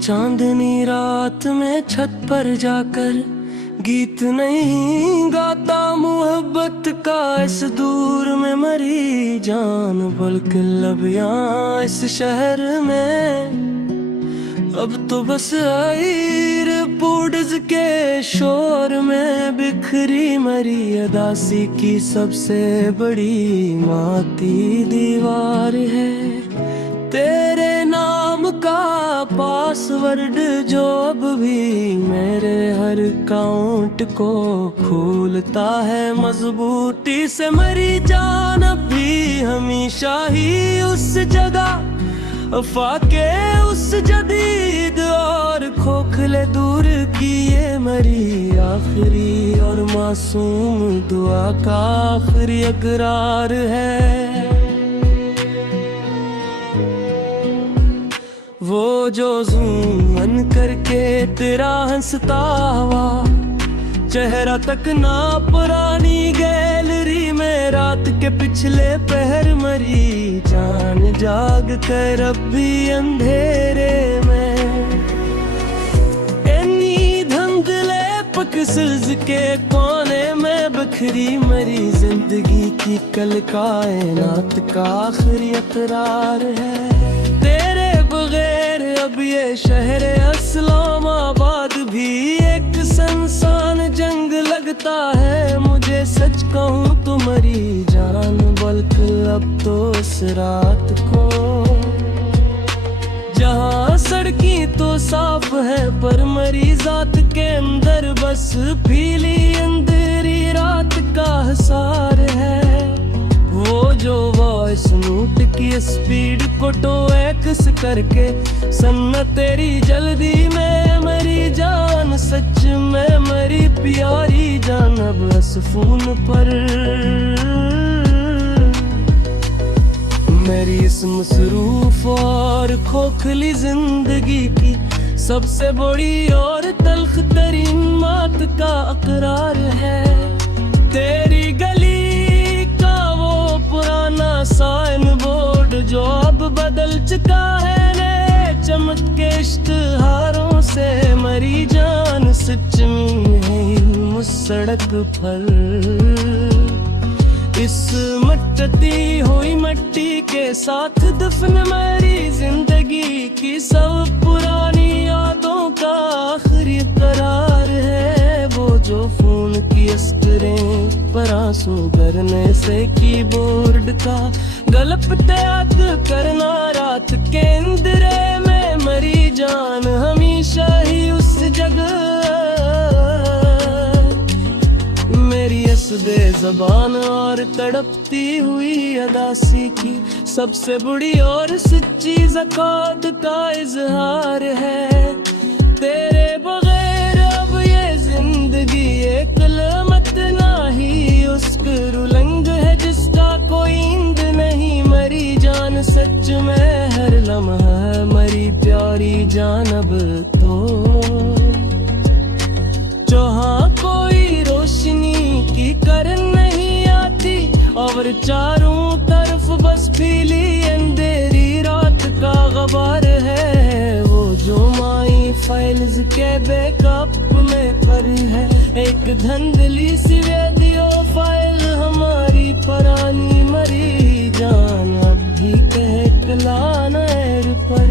चांदनी रात में छत पर जाकर गीत नहीं गाता मोहब्बत का इस दूर में मरी जान, बल्कि लब यहाँ इस शहर में अब तो बस एयरपोर्ट्स के शोर में बिखरी मरी अदासी की सबसे बड़ी माती दीवार है। तेरे नाम का पासवर्ड जो अब भी मेरे हर अकाउंट को खोलता है मजबूती से, मरी जान अब भी हमेशा ही उस जगह फाके उस जदीद और खोखले दूर की ये मरी आखिरी और मासूम दुआ का आखिरी इकरार है। वो जो ज़ूम करके तेरा हंसता हुआ चेहरा तक ना पुरानी गैलरी में रात के पिछले पहर मरी जान, जाग कर अब भी अंधेरे में इन्हीं धुंधले पिक्सेल्स के कोने में बिखरी मरी जिंदगी की कल कायनात का आखिरी इकरार है। तेरे बगैर अब ये शहर इस्लामाबाद भी एक सुनसान जंग लगता है मुझे, सच कहूँ तो मरी जान, बल्कि अब तो इस रात को जहाँ सड़की तो साफ है पर मरी जात के अंदर बस पीली अंधेरी रात का हिसार है। वो जो वॉइस नोट की स्पीड को तो एक्स करके सन्ना तेरी जल्दी में मरी जान, सच में मरी प्यारी जान अब बस फोन पर मेरी इस मसरूफ और खोखली जिंदगी की सबसे बड़ी और तल्ख तरीन मात का इकरार है। तेरी गली का वो पुराना साइन बोर्ड जो अब बदल चुका है ने चमक के इश्तिहारों से मरी जान, सच में है उस सड़क पर इस मटती हुई मिट्टी के साथ दफन मेरी जिंदगी की सब पुरानी यादों का आखिरी करार है। वो जो फोन की स्क्रीन पर आंसू भरने से कीबोर्ड का गलत याद करना रात के अंधेरे में मरी जान, हमेशा ही उस जगह मेरी बेज़बान और तड़पती हुई अदासी की सबसे बुरी और सच्ची ज़कात का इजहार है। तेरे बगैर अब ये जिंदगी एक कलमत नाही, उसका रुलंग है जिसका कोई इंद नहीं, मरी जान सच में हर लम्हा मरी प्यारी जान अब तो जहाँ कोई रोशनी की करन नहीं आती और चारों तरफ बस पीली अंधेरी रात का गबार है। वो जो माई फाइल्स के बैकअप में पड़ी है एक धंधली सी वीडियो फाइल हमारी पुरानी मरी जान अब भी कहलाना पर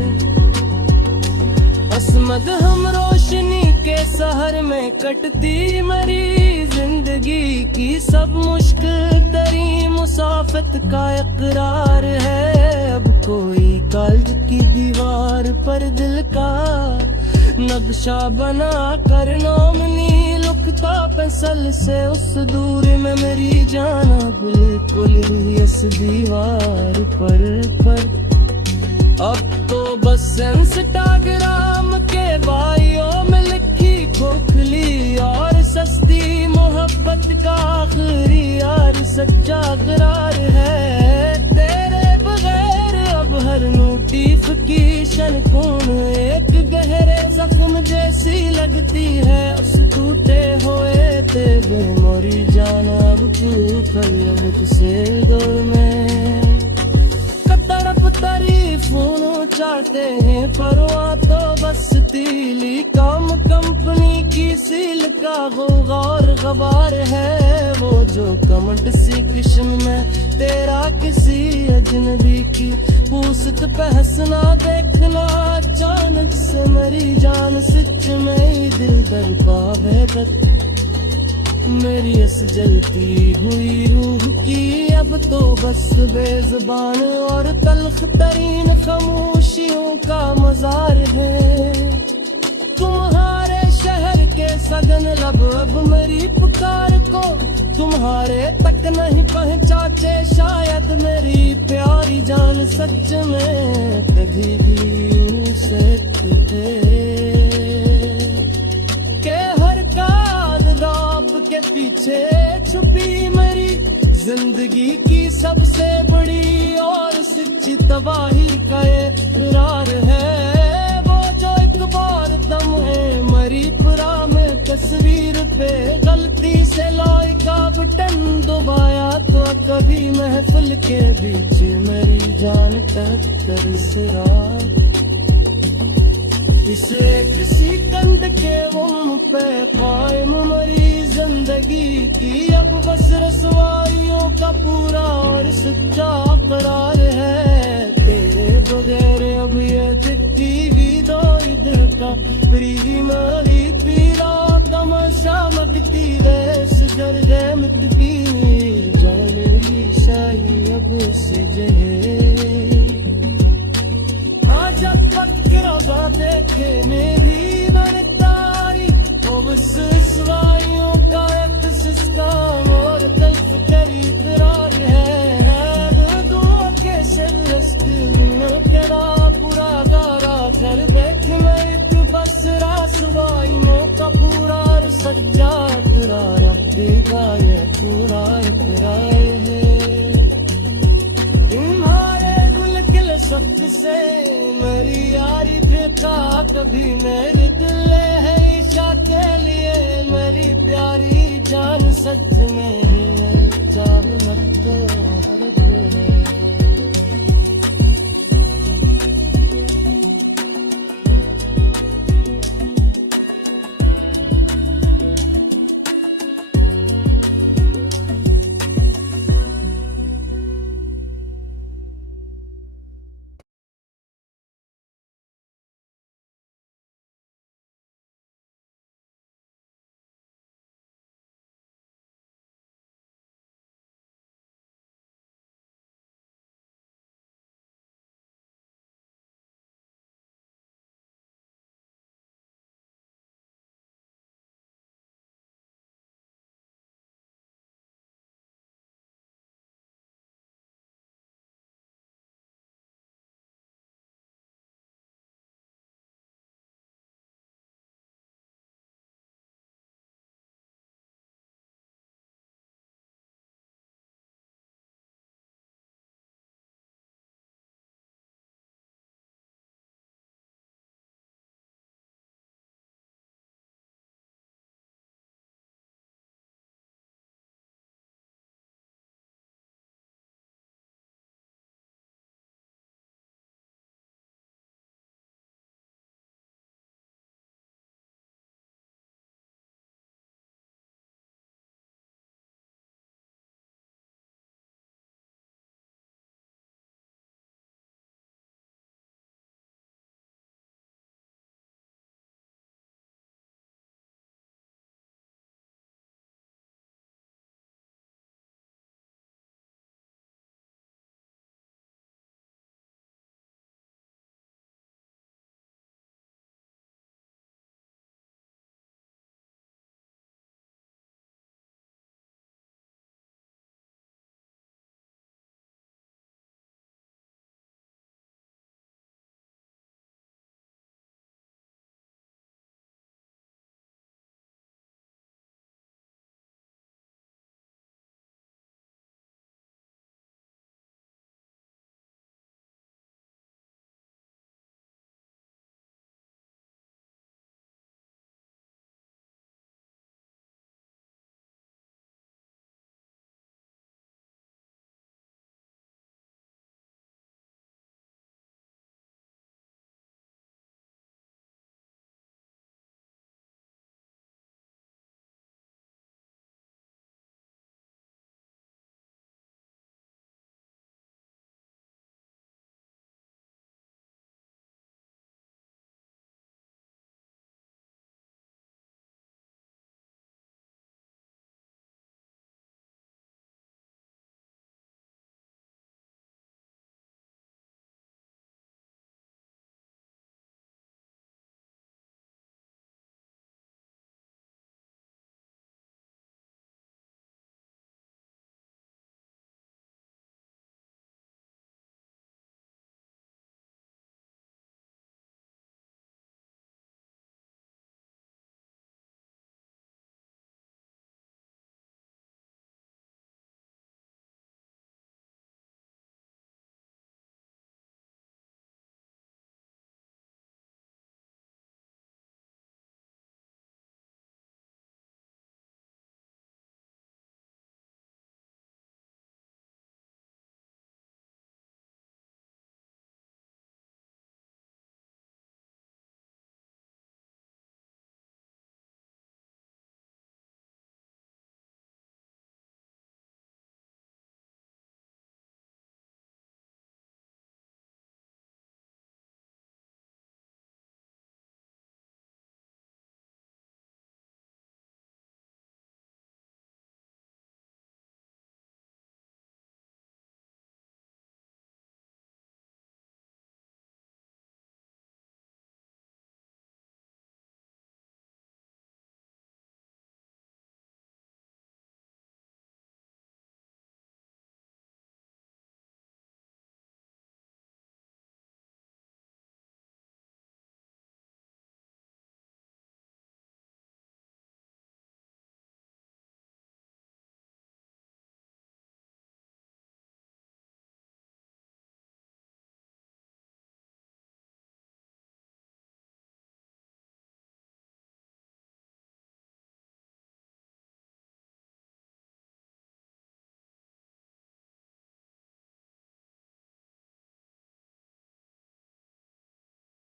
असमद हम रोशनी के शहर में कटती मरी जिंदगी की सब मुश्किल तरी मुसाफत का इकरार है। अब कोई काल्ज की दीवार पर दिल का नक्शा बना कर नोमनी लुकता पेंसिल से उस दूर में मेरी जाना बिल्कुल ही इस दीवार पर अब तो बस इंस्टाग्राम के बायों में लिखी खोखली और सस्ती मोहब्बत का आखिरी यार सच्चा करार है। तेरे बगैर अब हर नोटिफिकेशन कौन एक गहरे जख्म जैसी लगती है, उस टूटे हुए तेरे मोरी जाना अब क्यों कर से दौर में तड़प तारीफों जाते हैं परवाह तो बस तीली काम कंपनी की सील का गौर गबार है। वो जो कमट सी किस्म में तेरा किसी अजनबी की पूसत पहसना देखना अचानक से मेरी जान सच में ही दिल दर पावेदत मेरी इस जलती हुई रूह की अब तो बस बेज़बान और तल्ख तरीन खामोशियों का मज़ार है। तुम्हारे शहर के सघन लब अब मेरी पुकार को तुम्हारे तक नहीं पहुँचाते शायद मेरी प्यारी जान सच में कभी भी उनसे के हर काद राप के पीछे छुपी मेरी जिंदगी की सबसे बड़ी और सच्ची तबाही का इकरार है। वो जो एक बार दम है मरी पुरा में तस्वीर पे गलती से लॉय का बटन दबाया तो कभी महफिल के बीच मेरी जान टक्कर सिरार इसे किसी कंध के मुंह पे कायम मरी जिंदगी की अब बस रसवाइयों का पूरा और सच्चा करार है। तेरे बगैर अब ये टीवी दो इधर का प्रीति मरी पीला तमाशा मटती रेस जर गए मिट की मेरी शाही अब से जहे जब तक गिरा देखे मेरी मन तारी वो बस सवाइयों का एक सिस्का